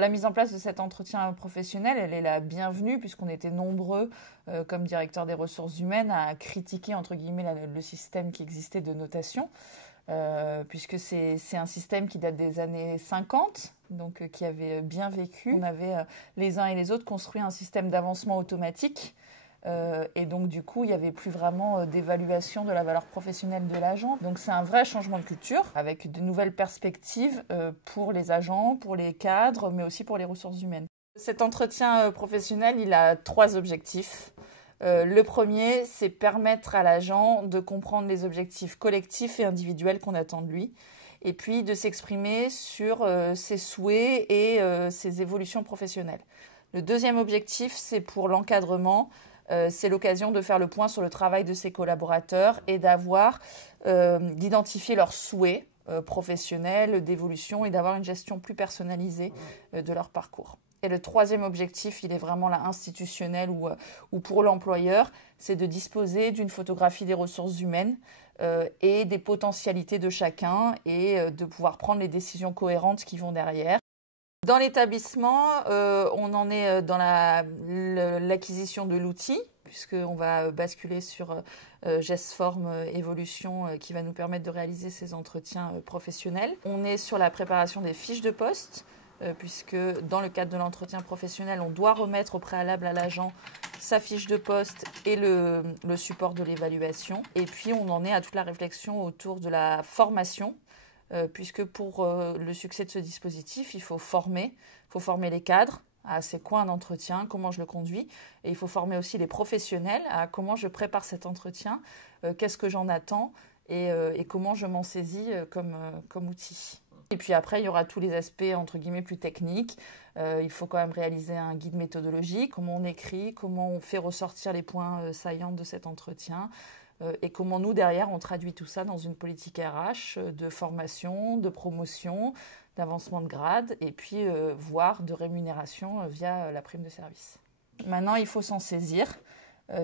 La mise en place de cet entretien professionnel, elle est la bienvenue puisqu'on était nombreux, comme directeur des ressources humaines, à critiquer entre guillemets le système qui existait de notation, puisque c'est un système qui date des années 50, donc qui avait bien vécu. On avait les uns et les autres construit un système d'avancement automatique. Et donc du coup, il n'y avait plus vraiment d'évaluation de la valeur professionnelle de l'agent. Donc c'est un vrai changement de culture avec de nouvelles perspectives pour les agents, pour les cadres, mais aussi pour les ressources humaines. Cet entretien professionnel, il a 3 objectifs. Le premier, c'est permettre à l'agent de comprendre les objectifs collectifs et individuels qu'on attend de lui, et puis de s'exprimer sur ses souhaits et ses évolutions professionnelles. Le deuxième objectif, c'est pour l'encadrement. C'est l'occasion de faire le point sur le travail de ses collaborateurs et d'identifier leurs souhaits professionnels, d'évolution et d'avoir une gestion plus personnalisée de leur parcours. Et le troisième objectif, il est vraiment là institutionnel ou pour l'employeur, c'est de disposer d'une photographie des ressources humaines et des potentialités de chacun et de pouvoir prendre les décisions cohérentes qui vont derrière. Dans l'établissement, on en est dans l'acquisition de l'outil, puisqu'on va basculer sur GestForm Evolution qui va nous permettre de réaliser ces entretiens professionnels. On est sur la préparation des fiches de poste, puisque dans le cadre de l'entretien professionnel, on doit remettre au préalable à l'agent sa fiche de poste et le support de l'évaluation. Et puis, on en est à toute la réflexion autour de la formation, puisque pour le succès de ce dispositif, il faut former les cadres à c'est quoi un entretien, comment je le conduis, et il faut former aussi les professionnels à comment je prépare cet entretien, qu'est-ce que j'en attends et comment je m'en saisis comme outil. Et puis après, il y aura tous les aspects entre guillemets plus techniques. Il faut quand même réaliser un guide méthodologique, comment on écrit, comment on fait ressortir les points saillants de cet entretien, et comment nous, derrière, on traduit tout ça dans une politique RH de formation, de promotion, d'avancement de grade, et puis voire de rémunération via la prime de service. Maintenant, il faut s'en saisir.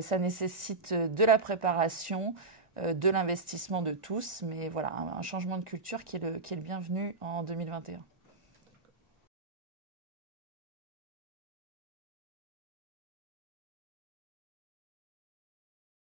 Ça nécessite de la préparation, de l'investissement de tous, mais voilà, un changement de culture qui est le bienvenu en 2021.